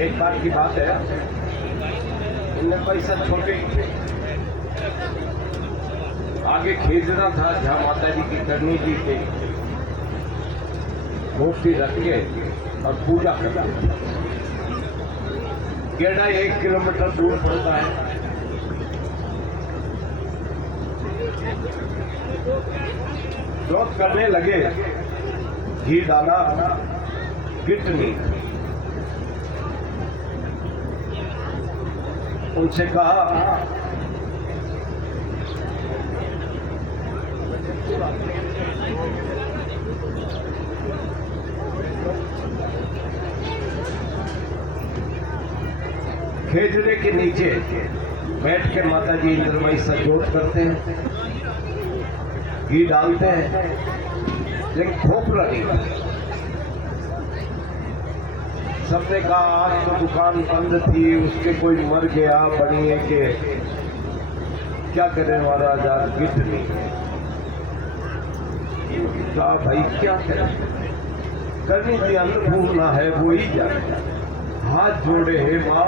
एक बार की बात है, इनने पैसा छोटे आगे खींचना था जहाँ माता जी की करनी जी थे, मूर्ति रख के और पूजा करते। गेड़ा 1 किलोमीटर दूर पड़ता है। जोत करने लगे, घी डाला, गिटनी। उनसे कहा खेजड़े के नीचे बैठ के माता जी इंद्रमयी सजोत करते हैं, घी डालते हैं, लेकिन खोपरा नहीं करते। सबने कहा आज तो दुकान बंद थी, उसके कोई मर गया बनिए के क्या करें महाराज, आज गिफ्ट नहीं। कहा भाई क्या करें, करनी थी अन्नपूर्णा है वो ही जाए। हाथ जोड़े, हे माँ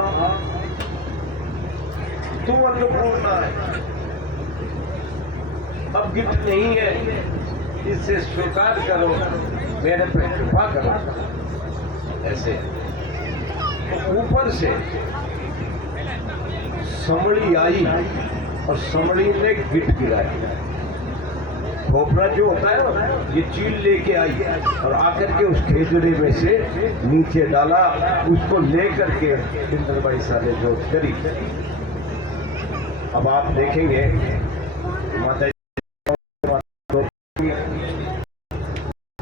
तू अन्नपूर्णा है, अब गिफ्ट नहीं है, इसे स्वीकार करो, मेरे पे कृपा करो। ऐसे ऊपर से समड़ी आई और समड़ी ने गिट गिराया। खोपरा जो होता है ना, ये चील लेके आई और आकर के उस खेजड़े में से नीचे डाला, उसको लेकर के इंद्रमयी ने जोत करी। अब आप देखेंगे माता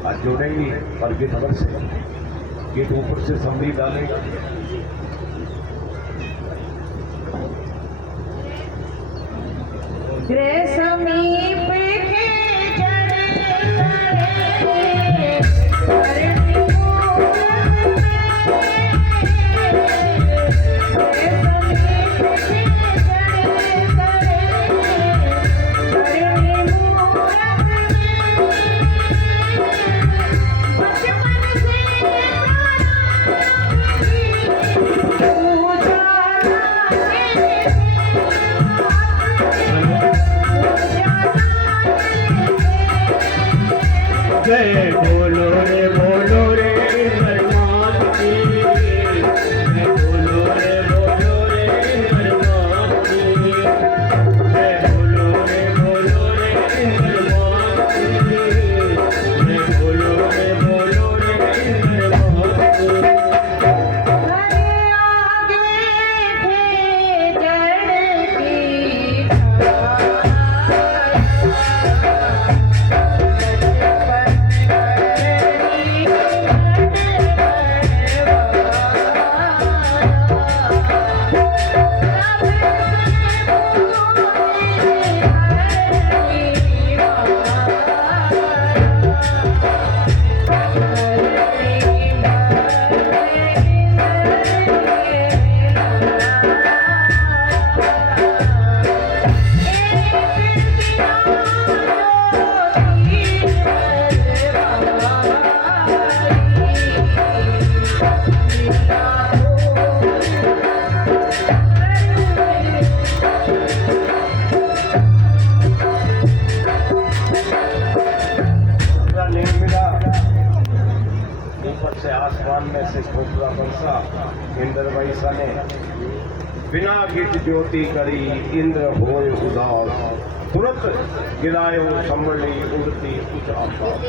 आज जोड़ेंगी और गिट ऊपर से, गिट ऊपर से समड़ी डालेगा। समीप के जड़े जय बोलो रे हनुमान की, जय बोलो रे हनुमान की, जय बोलो रे हनुमान की, जय बोलो रे हनुमान की। आसमान में से खोपरा बरसा। इंद्रमयी ने बिना गिट ज्योति करी, इंद्र होय उदास, तुरंत गिरायो संभली उड़ती कुछ आकाश।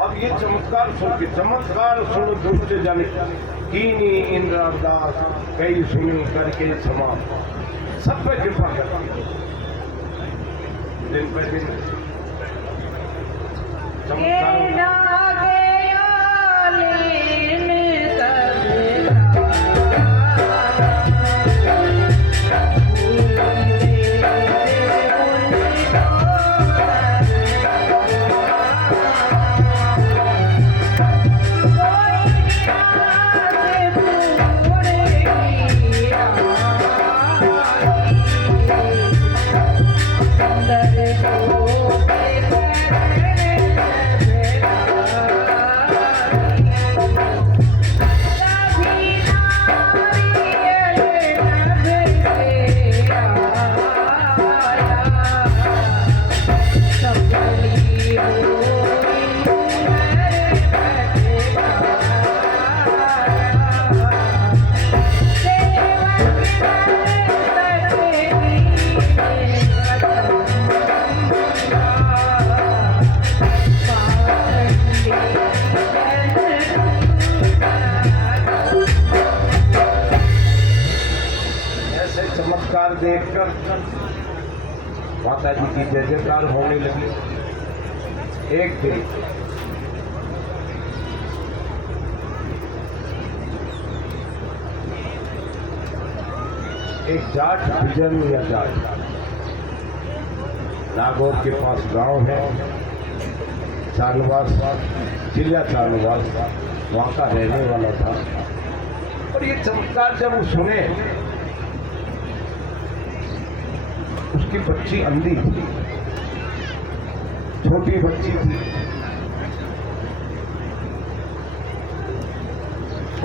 अब ये चमत्कार सुन दुष्ट जन कीनी इंद्र अरदास, कई सुनी करके क्षमा, सब पे कृपा करती दिन पे दिन चमत्कार। देखकर माता जी की जय जयकार होने लगी। एक दिन एक जाट बिजन या जाट नागौर के पास गांव है, चालवास, जिला चालवास, वहां का रहने वाला था। और ये चमत्कार जब वो सुने, उसकी बच्ची अंधी थी, छोटी बच्ची थी।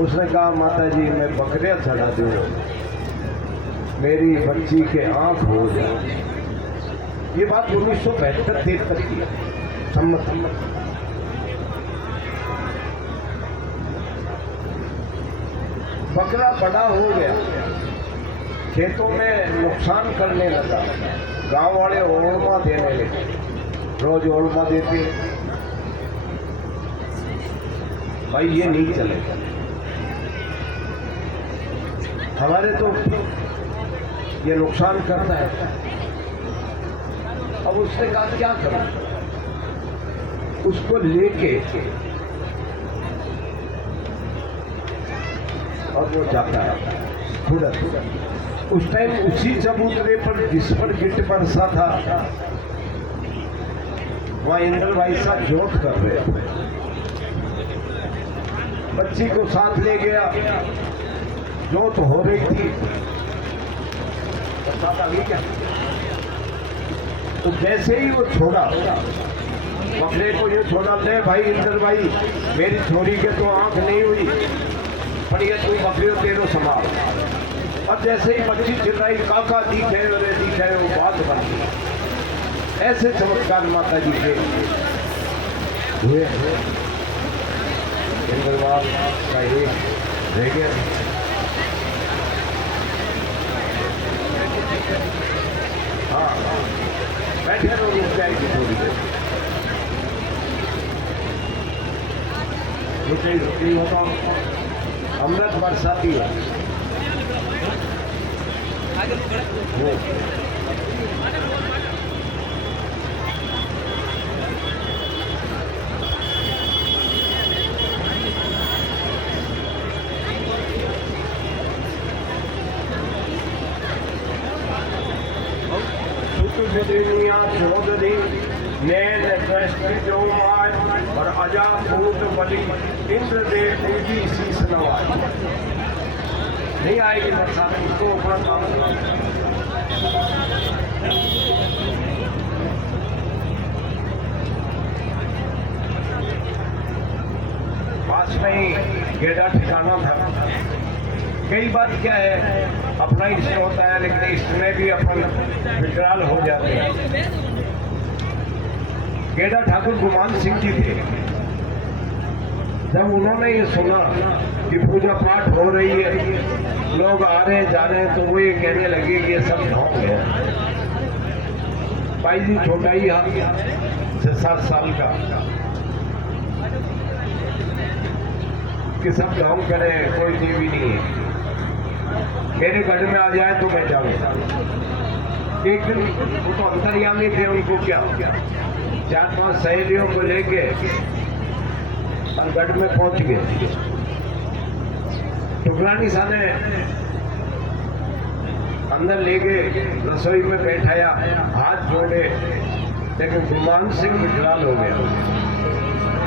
उसने कहा माता जी मैं बकरियां चढ़ा दूं, मेरी बच्ची के आंख हो जाए। ये बात 1972-73 की सम्मत। बकरा बड़ा हो गया, खेतों में नुकसान करने लगा, गांव वाले ओलमा देने लगे, रोज ओलमा देते। भाई ये नहीं चलेगा, हमारे तो ये नुकसान करता है। अब उसने कहा क्या करूं, उसको लेके और वो जाता है खुदा। उस टाइम उसी चबूतरे पर जिस पर गिट्ट बरसा था, वहां इंद्र भाई साहब जोत कर रहे थे। बच्ची को साथ ले गया, जोत हो रही थी, बरसात आ गई क्या। तो जैसे ही वो छोड़ा बकरे को, ये छोड़ा, ले भाई इंद्र भाई मेरी छोरी के तो आंख नहीं हुई, पर ये तू बकरी तेरो संभाल। और जैसे ही बच्ची चिल्लाई काका दिखे रे दिखे, वो बात बन गई। ऐसे चमत्कार माता जी के हुए। इंद्रवाल का एक रह गया। हाँ बैठे तो रुक जाएगी थोड़ी देर, रुकी होता अमृत बरसाती है वो। दुनिया चौधरी नैन दृष्टि जो माय और अजा भूत बलि इंद्र देव देवी शीस नवाज। नहीं आएगी बरसात, इसको अपना काम पास में ही गेड़ा ठिकाना था। कई बात क्या है, अपना इष्ट होता है लेकिन इष्ट में भी अपन विकराल हो जाते हैं। गेड़ा ठाकुर गुमान सिंह जी थे। जब उन्होंने ये सुना कि पूजा पाठ हो रही है, लोग आ रहे जा रहे हैं, तो वो ये कहने लगे कि ये सब ढोंग है। भाई जी छोटा ही 6-7 साल का, कि सब ढोंग करे, कोई देवी नहीं है, मेरे घर में आ जाए तो मैं जाऊंगा। एक दिन वो तो अंतर्यामी थे, उनको क्या 4-5 सहेलियों को लेके और गढ़ में पहुंच गए। टुकरानी सा ने अंदर ले गए, रसोई में बैठाया, हाथ जोड़े, लेकिन गुमान सिंह विकराल हो गया।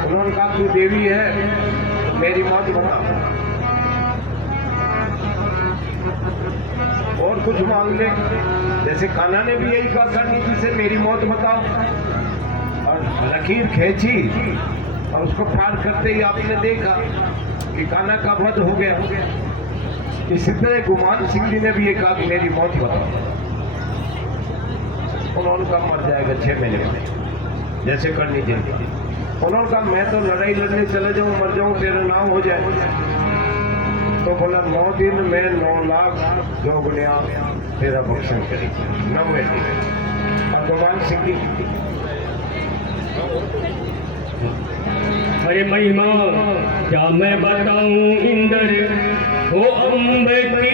उन्होंने कहा तू देवी है तो मेरी मौत बता, और कुछ मांग ले। जैसे कान्हा ने भी यही कहा करनी थी से मेरी मौत बताओ, और लकीर खींची और उसको पार करते ही आपने देखा कि कान्हा का वध हो गया। इसी तरह गुमान सिंह जी ने भी ये कहा कि मेरी मौत बताओ। उन्होंने कहा मर जाएगा 6 महीने में, जैसे करनी चाहिए। उन्होंने कहा मैं तो लड़ाई लड़ने चले जाऊं, मर जाऊं, तेरा नाम हो जाए। तो बोला 9 दिन में 9 लाख जोगुनिया तेरा भक्षण करेगी, 9वें दिन। और भगवान सिंह की अरे महिमा क्या मैं बताऊं इंद्र हो अम्ब की,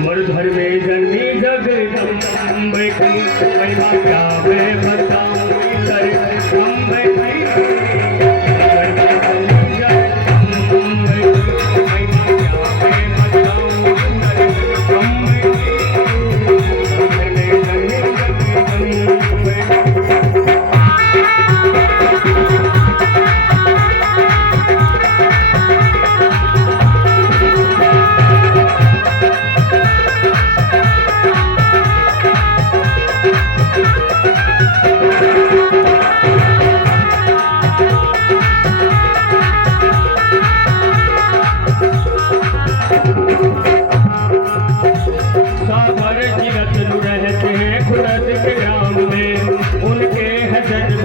मर भर में जन्मी जगदम्बे की महिमा क्या मैं बताऊं जगदम्बे की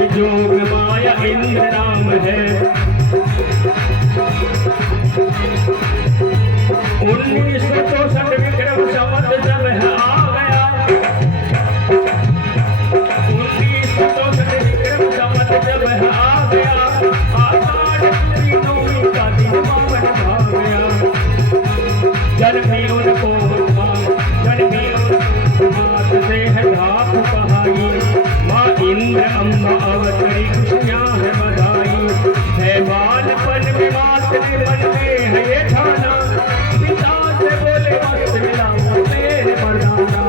जोग माया इंद्र राम है 1964 विक्रम संवत जब आ गया 1964 विक्रम संवत जब आ गया आषाढ़ पूरी नौमी का दिन पावन आ गया जल भी उनको हाथ से है ढाप पहाई माँ इंद्र अम्मा अवतरी खुशियाँ है बधाई है बालपन में मातृ मन में है ये ठाना पिता से बोले वक्त मिला तेरे मर्दाना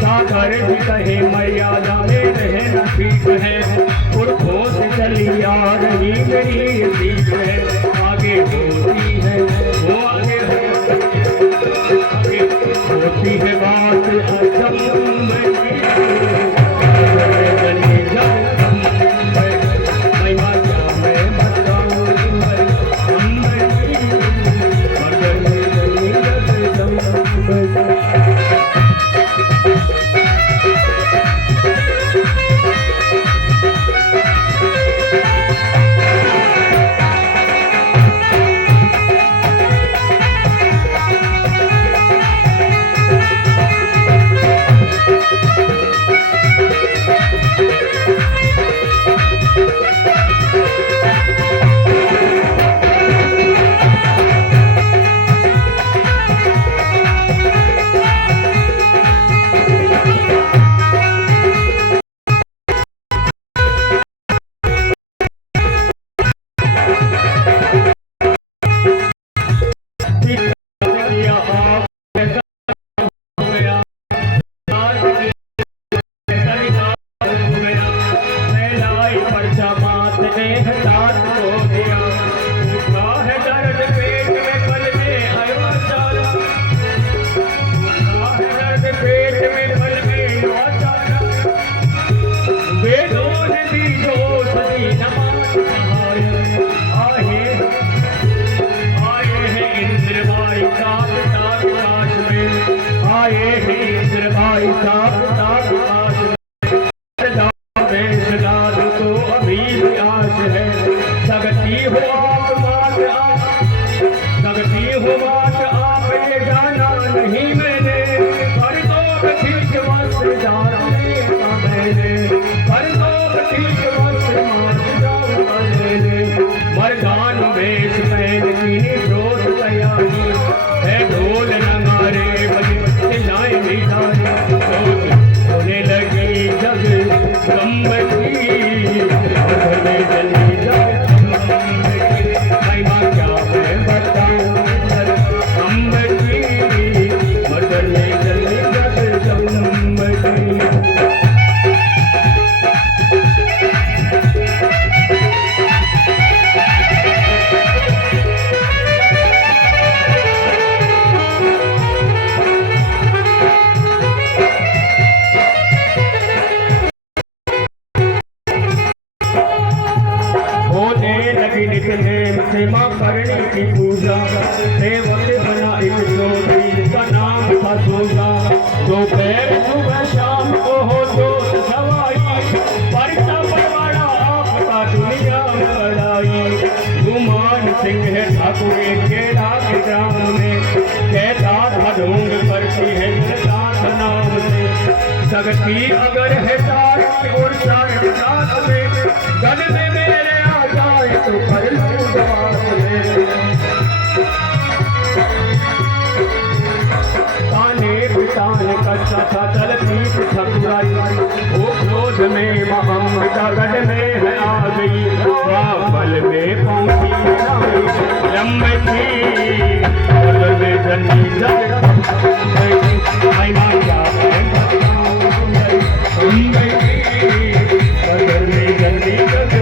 सागर जी कहे मर्यादा में रहना ठीक है पुरखों से चली आ रही मेरी ये सीख है आगे होती है वो आगे होती है बात अचंभे की दोपहर सुबह शाम को हो तो सवाई परचा परवाड़ा आपका दुनिया में बड़ाई गुमान सिंह है ठाकुर केड़ा के ग्राम में कहता था ढोंग करती है जनता नाम से सकती अगर है चार और चार रात में गल में मेरे आ जाए तो कर लूं दवा में का गढ़ में है आ गई, बाबल में पहुंची लंबी थी और में जन्नी जग आईना क्या और में जन्नी जग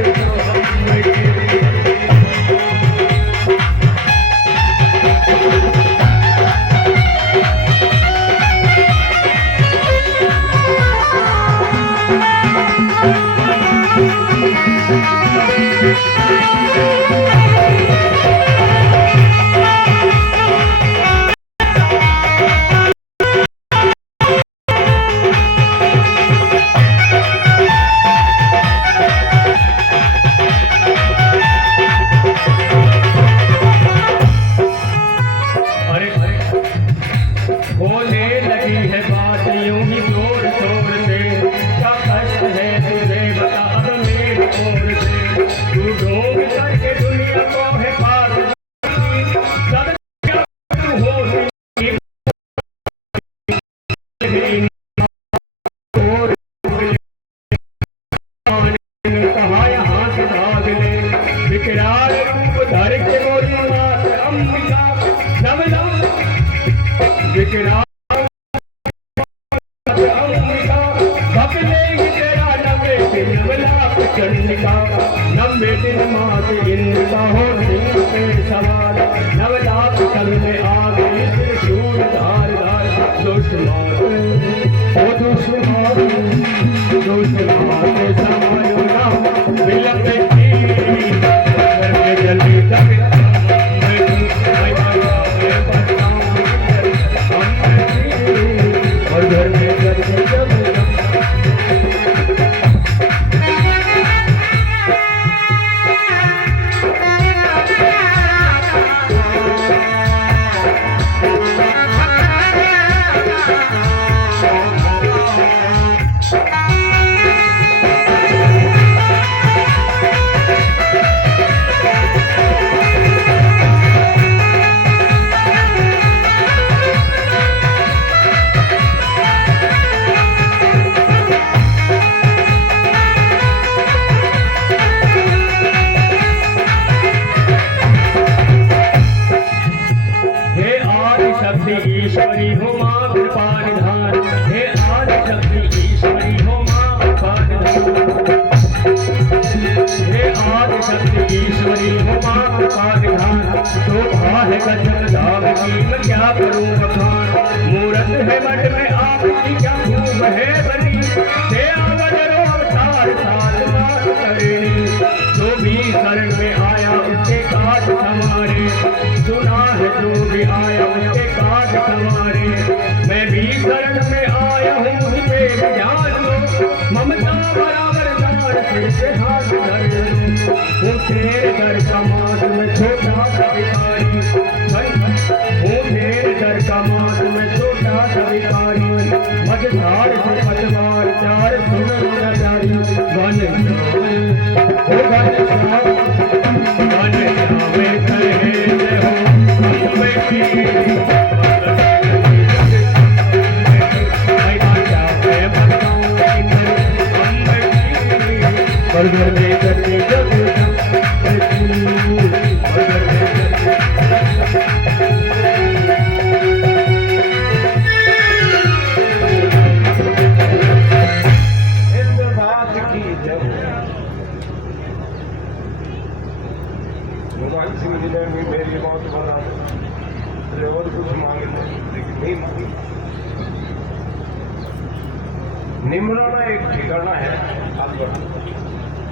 निमराना एक ठिकाना है,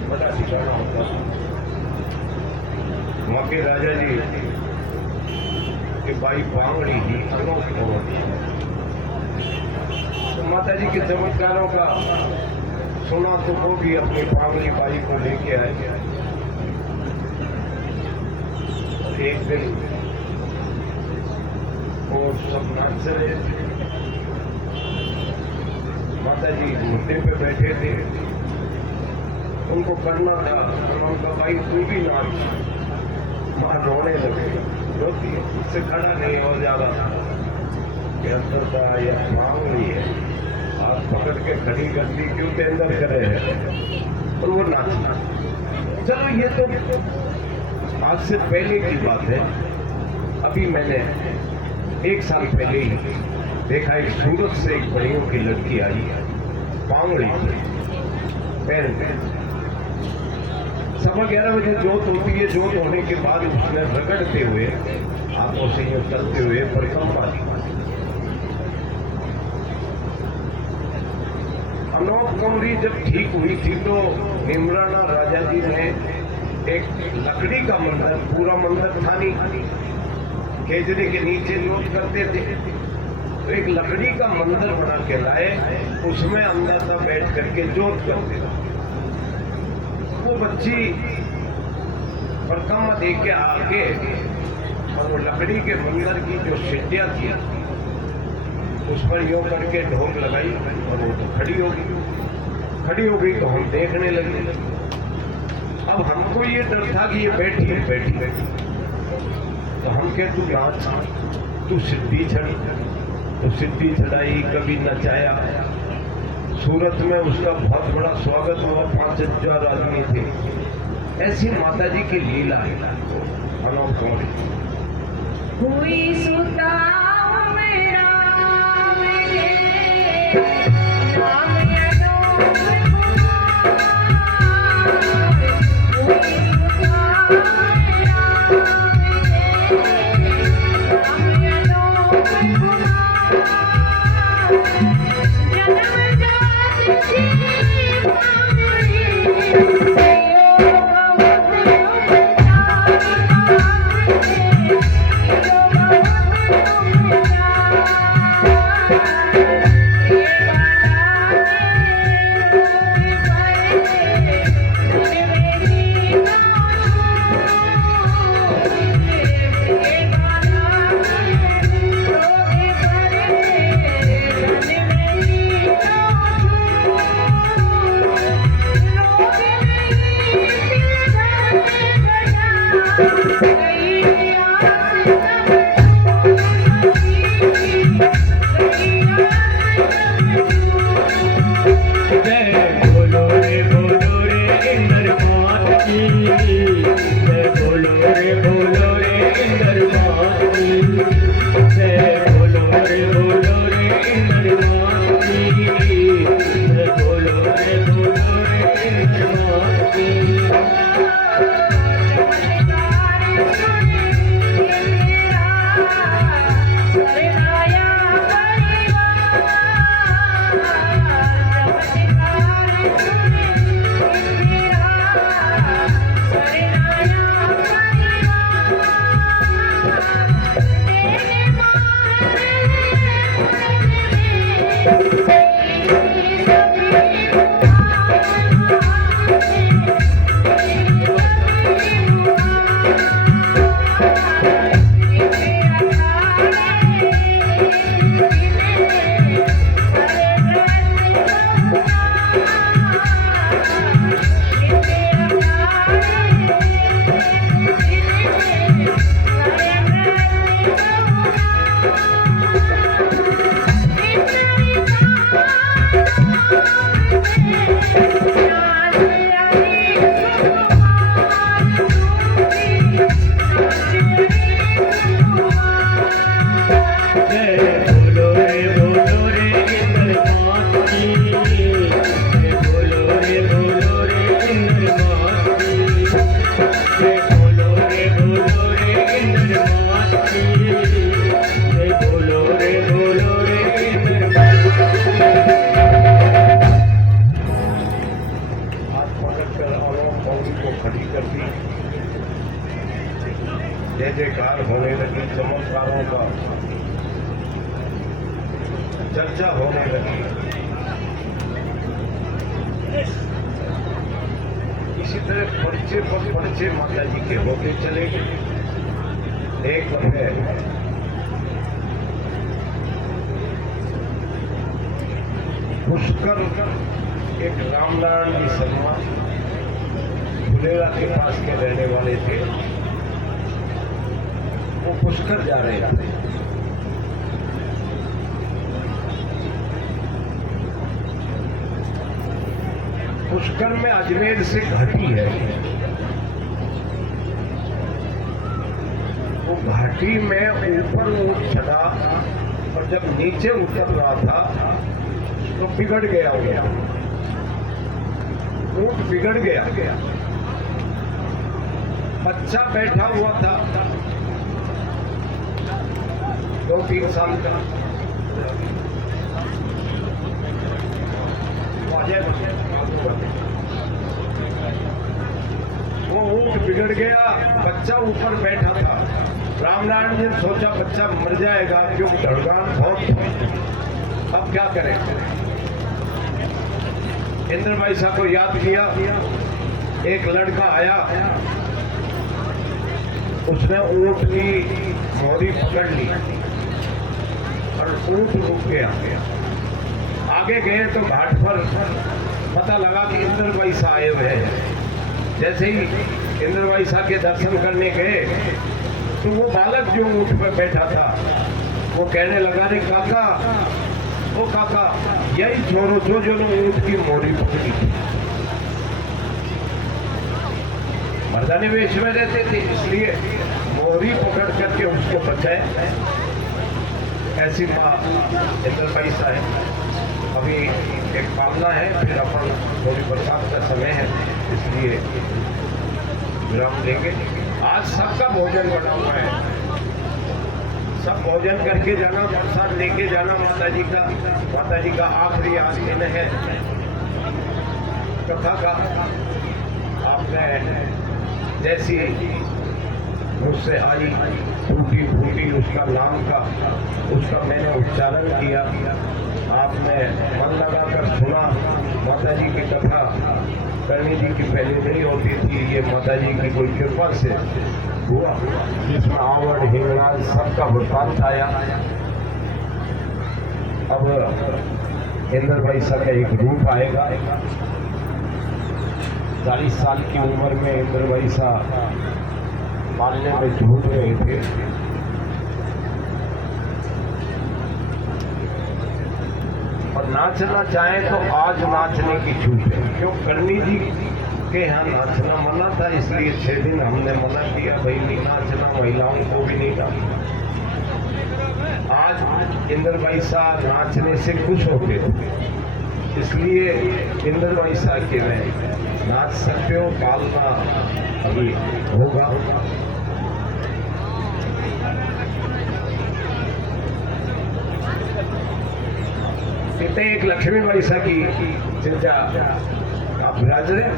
बड़ा ठिकाना होता है। वहाँ के राजा जी की बाई पांगड़ी ही अनोखी खबर थी। तो माता जी के चमत्कारों का सुना तो वो भी अपनी पांगड़ी बाई को लेके आए। एक दिन वो सब नाच रहे थे, माता जी मुद्दे पे बैठे थे, उनको करना था, उनका भाई तू भी नाच। माँ रोने लगे, रोती है, उससे खड़ा नहीं हो ज्यादा के अंदर का यह मांग रही है, हाथ पकड़ के खड़ी कर दी, क्यों के अंदर करे है। और वो नाचना। चलो ये तो आज से पहले की बात है। अभी मैंने 1 साल पहले ही देखा, एक सूरत से एक बड़ियों की लड़की आई, पांगड़ी पैर में। 11:15 बजे जोत होती है। जोत होने के बाद उसने रगड़ते हुए, हाथों से यूं चलते हुए परिक्रमा दी। अनोख कमरी जब ठीक हुई थी तो निमराना राजा जी ने एक लकड़ी का मंदिर, पूरा मंदिर था नहीं, केजरे के नीचे जोत करते थे, तो एक लकड़ी का मंदिर बना के लाए, उसमें अंदर बैठ करके जोत करते थे। वो बच्ची परिक्रमा दे के आके और वो लकड़ी के मंदिर की जो सीढ़ियां थी उस पर यो करके ढोल लगाई और वो तो खड़ी हो गई तो हम देखने लगे। अब हमको ये डर था कि ये बैठी तो हम कहे तू नाच, तू सिद्धि चढ़ी, तो सिद्धि चढ़ाई, कभी नचाया। सूरत में उसका बहुत बड़ा स्वागत हुआ, 5,000 आदमी थे। ऐसी माता जी की लीला है। अनोख हुई सुता मेरा जय जयकार होने लगी, चमत्कारों का चर्चा होने लगी। इसी तरह परिचय पर परिचय माता जी के होते चले गए। एक है पुष्कर, एक रामनारायण जी शर्मा फुलेरा के पास के रहने वाले थे। वो पुष्कर जा रहे थे। पुष्कर में अजमेर से घाटी है, वो घाटी में ऊपर ऊंट चढ़ा और जब नीचे उतर रहा था तो बिगड़ गया ऊंट बिगड़ गया। बच्चा बैठा हुआ था 2-3 साल का, वो ऊंट बिगड़ गया, बच्चा ऊपर बैठा था। रामनारायण जी ने सोचा बच्चा मर जाएगा क्योंकि ढड़गान बहुत था, अब क्या करें। इंद्र भाई साहब को याद किया, एक लड़का आया, उसने ऊंट की मोरी पकड़ ली और ऊंट रुक गया। आगे गए तो घाट पर पता लगा कि इंद्र भाई साहब आए हुए हैं। जैसे ही इंद्र भाई साहब के दर्शन करने गए तो वो बालक जो ऊंट पर बैठा था वो कहने लगा, रे काका, ओ काका, यही छोरो जो ऊंट की मोरी पकड़ी थी। मर्दानी वेश में रहते थे इसलिए मोरी पकड़ करके उसको बचाए। ऐसी माँ इंद्र भाई साहब। अभी एक पालना है, फिर अपन थोड़ी बरसात का समय है इसलिए विराम लेंगे। आज सबका भोजन बना हुआ है, सब भोजन करके जाना, प्रसाद लेके जाना। माता जी का आखिरी आज दिन है कथा का। आपने जैसी मुझसे आई टूटी फूटी उसका नाम का, उसका मैंने उच्चारण किया, आपने मन लगाकर सुना। माता जी की कथा करनी जी की पहले नहीं होती थी, ये माता जी की कोई कृपा से हुआ, जिसमें आवड़ हिंगलाज सबका वृत्तांत आया। अब इंद्र भाई साहब का एक रूप आएगा। 40 साल की उम्र में इंद्र भाई साहब पालने में झूठ रहे थे। और नाचना चाहे तो आज नाचने की छूट है, क्यों करनी जी के यहाँ नाचना मना था, इसलिए 6 दिन हमने मना किया, भाई नहीं नाचना, महिलाओं को भी नहीं नाचना। आज इंद्र भाई साहब नाचने से खुश होते हो, इसलिए इंद्र भाई साहब के में नाच सकते हो, पालना अभी होगा। कहते एक लक्ष्मी बाई साहब की चिंता आप विराज रहे।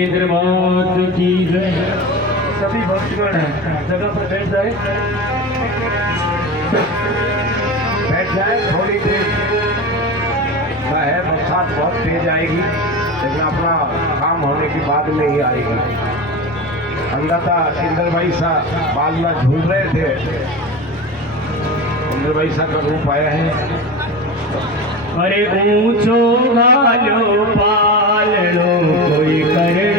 भोलेंद्र मात की जय। सभी भक्तगण जगह पर बैठ जाए। बैठ जाए थोड़ी देर है, बरसात बहुत तेज आएगी लेकिन अपना काम होने के बाद में ही आएगी। अंदाता इंद्र भाई सा बाल में झूल रहे थे, इंद्र भाई सा का रूप आया है। अरे ऊंचो गालो पालनो कोई करे